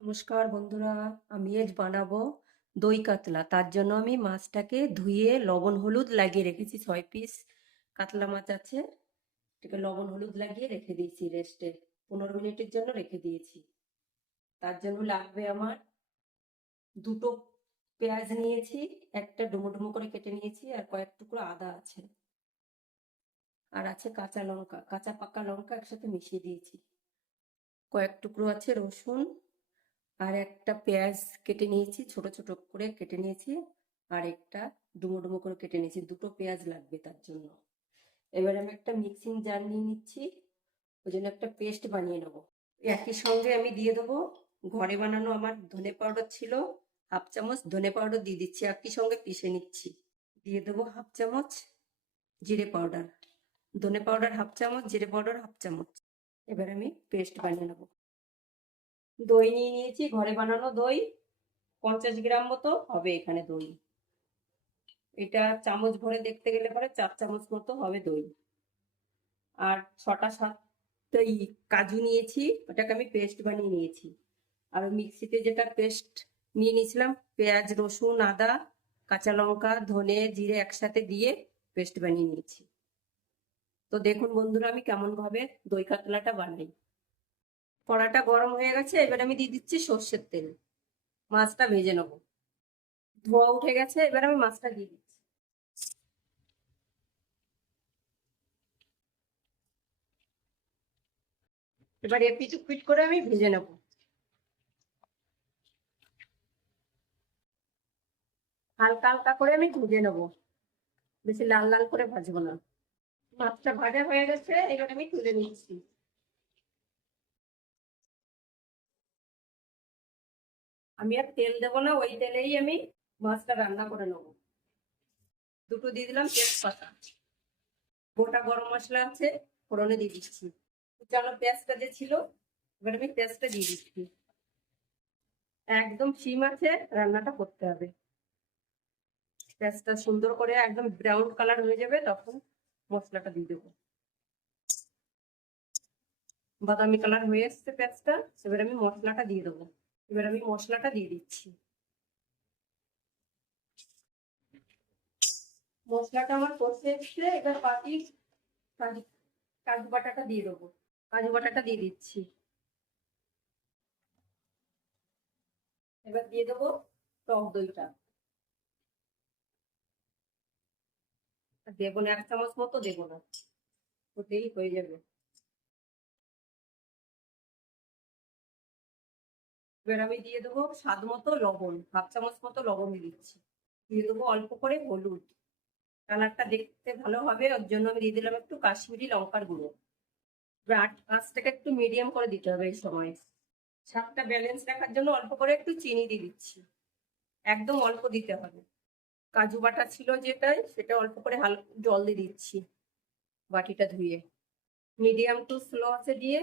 নমস্কার বন্ধুরা, আমি আজ বানাবো দই কাতলা। তার জন্য আমি মাছটাকে ধুয়ে লবণ হলুদ লাগিয়ে রেখেছি। 6 পিস কাতলা মাছ আছে, এটাকে লবণ হলুদ লাগিয়ে রেখে দিয়েছি রেস্টে। 15 মিনিটের জন্য রেখে দিয়েছি। তার জন্য লাগবে আমার দুটো পেঁয়াজ নিয়েছি, একটা ডুমো ডুমো করে কেটে নিয়েছি, আর কয়েক টুকরো আদা আছে, আর আছে কাঁচা লঙ্কা, কাঁচা পাকা লঙ্কা একসাথে মিশিয়ে দিয়েছি। কয়েক টুকরো আছে রসুন, আর একটা পেঁয়াজ কেটে নিয়েছি, ছোট ছোট করে কেটে নিয়েছি, আর একটা ডুমো ডুমো করে কেটে নিয়েছি। দুটো পেঁয়াজ লাগবে তার জন্য। এবার আমি একটা মিক্সিং জার নিয়ে নিচ্ছি, ওই জন্য একটা পেস্ট বানিয়ে নেবো। একই সঙ্গে আমি দিয়ে দেবো ঘরে বানানো আমার ধনে পাউডার ছিল, 1/2 চামচ ধনে পাউডার দিয়ে দিচ্ছি, একই সঙ্গে পিষে নিচ্ছি। দিয়ে দেবো 1/2 চামচ জিরে পাউডার, ধনে পাউডার 1/2 চামচ, জিরে পাউডার 1/2 চামচ। এবার আমি পেস্ট বানিয়ে নেবো। দই নিয়ে নিয়েছি, ঘরে বানানো দই, 50 গ্রাম মতো হবে এখানে দই। এটা চামচ ভরে দেখতে গেলে পরে 4 চামচ মতো হবে দই। আর 6টা 7টা কাজু নিয়েছি, ওটাকে আমি পেস্ট বানিয়ে নিয়েছি। আর মিক্সিতে যেটা পেস্ট নিয়ে নিয়েছিলাম, পেঁয়াজ রসুন আদা কাঁচা লঙ্কা ধনে জিরে একসাথে দিয়ে পেস্ট বানিয়ে নিয়েছি। তো দেখুন বন্ধুরা, আমি কেমন ভাবে দই কাতলাটা বানাই। কড়াটা গরম হয়ে গেছে, এবার আমি দিয়ে দিচ্ছি সর্ষের তেল। মাছটা ভেজে নেবো। ধোয়া উঠে গেছে, এবার আমি মাছটা দিয়ে দিচ্ছি। এবার এপিট উপিট করে আমি ভেজে নেব। হালকা হালকা করে আমি ভেজে নেব, বেশি লাল লাল করে ভাজবো না। মাছটা ভাজা হয়ে গেছে, এবার আমি তুলে নিচ্ছি। আমি আর তেল দেবো না, ওই তেলেই আমি মাছটা রান্না করে নেব। দুটো দিয়ে দিলাম তেজপাতা, গোটা গরম মশলা আছে, ফোড়নে দিয়ে দিচ্ছি। কুচানো পেঁয়াজটা যে ছিল, এবার আমি পেঁয়াজটা দিয়ে দিচ্ছি। একদম সিম আছে রান্নাটা করতে হবে। পেঁয়াজটা সুন্দর করে একদম ব্রাউন কালার হয়ে যাবে, তখন মশলাটা দিয়ে দেবো। বাদামি কালার হয়ে এসছে পেঁয়াজটা, এবার আমি মশলাটা দিয়ে দেবো। এবার আমি মশলাটা দিয়ে দিচ্ছি। মশলাটা আমার কষে এসছে, এবার বাকি কাজু কাজু বাটাটা দিয়ে দেবো। কাজু বাটাটা দিয়ে দিচ্ছি। এবার দিয়ে দেবো টক দইটা, দেবো না 1 চামচ মতো, দেবো না, ওতেই হয়ে যাবে। এবার আমি দিয়ে দেবো স্বাদ মতো লবণ, 1/2 চামচ মতো লবণ দিয়ে দিচ্ছি। দিয়ে দেবো অল্প করে হলুদ, কালারটা দেখতে ভালো হবে, ওর জন্য আমি দিয়ে দিলাম একটু কাশ্মীরি লঙ্কার গুঁড়ো। এবার আঁচটাকে একটু মিডিয়াম করে দিতে হবে এই সময়। স্বাদটা ব্যালেন্স রাখার জন্য অল্প করে একটু চিনি দিয়ে দিচ্ছি, একদম অল্প দিতে হবে। কাজু বাটা ছিল যেটাই, সেটা অল্প করে জল দিয়ে দিচ্ছি বাটিটা ধুয়ে। মিডিয়াম টু স্লো আছে দিয়ে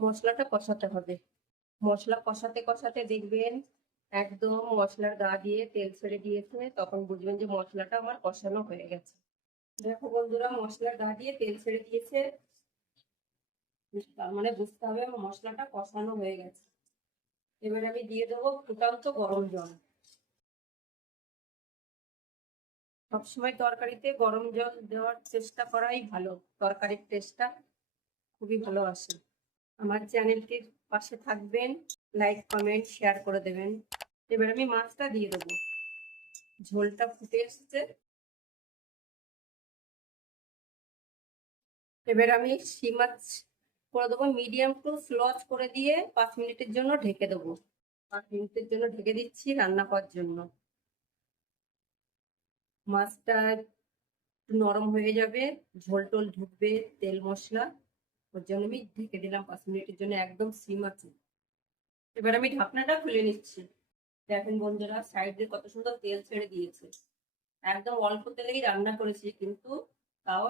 মশলাটা কষাতে হবে। মশলা কষাতে কষাতে দেখবেন একদম মশলার গা দিয়ে তেল ছেড়ে দিয়েছে, তখন বুঝবেন যে মশলাটা আমার কষানো হয়ে গেছে। দেখো বন্ধুরা, মশলার গা দিয়ে তেল ছেড়ে দিয়েছে, তার মানে বুঝতে হবে আমার মশলাটা কষানো হয়ে গেছে। এবার আমি দিয়ে দেবো ফুটান্ত গরম জল। সবসময় তরকারিতে গরম জল দেওয়ার চেষ্টা করাই ভালো, তরকারির টেস্টটা খুবই ভালো আসে। আমার চ্যানেলটির পাশে থাকবেন, লাইক কমেন্ট শেয়ার করে দেবেন। এবার আমি মাছটা দিয়ে দেবো। ঝোলটা ফুটে এসছে, এবার আমি শিম মাছ করে দেবো, মিডিয়াম টু স্লো করে দিয়ে 5 মিনিটের জন্য ঢেকে দেবো। 5 মিনিটের জন্য ঢেকে দিচ্ছি রান্না করার জন্য। মাছটা নরম হয়ে যাবে, ঝোল টোল ঢুকবে, তেল মশলা, ওর জন্য আমি ঢেকে দিলাম 5 মিনিটের জন্য, একদম সিম আছে। এবার আমি ঢাকনাটা খুলে নিচ্ছি। দেখেন বন্ধুরা, সাইডে কত সুন্দর তেল ছেড়ে দিয়েছে। একদম অল্প তেলেই রান্না করেছি, কিন্তু তাও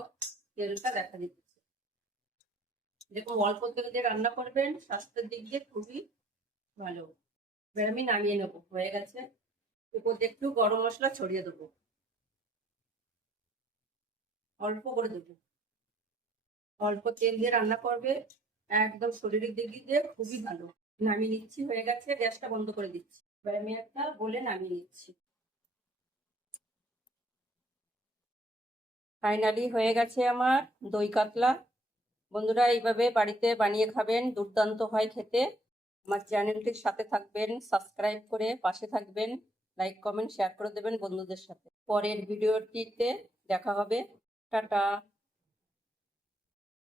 তেলটা দেখা দিচ্ছে। দেখুন, অল্প তেল দিয়ে রান্না করবেন, স্বাস্থ্যের দিক দিয়ে খুবই ভালো। এবার আমি নামিয়ে নেবো, হয়ে গেছে। উপর দিয়ে একটু গরম মশলা ছড়িয়ে দেবো, অল্প করে দেবো। অল্প তেল দিয়ে রান্না করবে, একদম শরীরের দিক দিয়ে খুবই ভালো। নামিয়ে নিচ্ছি, হয়ে গেছে, গ্যাসটা বন্ধ করে দিচ্ছি। এবার আমি একটা বলে নামিয়ে নিচ্ছি। ফাইনালি হয়ে গেছে আমার দই কাতলা। বন্ধুরা এইভাবে বাড়িতে বানিয়ে খাবেন, দুর্দান্ত হয় খেতে। আমার চ্যানেলটির সাথে থাকবেন, সাবস্ক্রাইব করে পাশে থাকবেন, লাইক কমেন্ট শেয়ার করে দেবেন বন্ধুদের সাথে। পরের ভিডিওটিতে দেখা হবে। টাটা।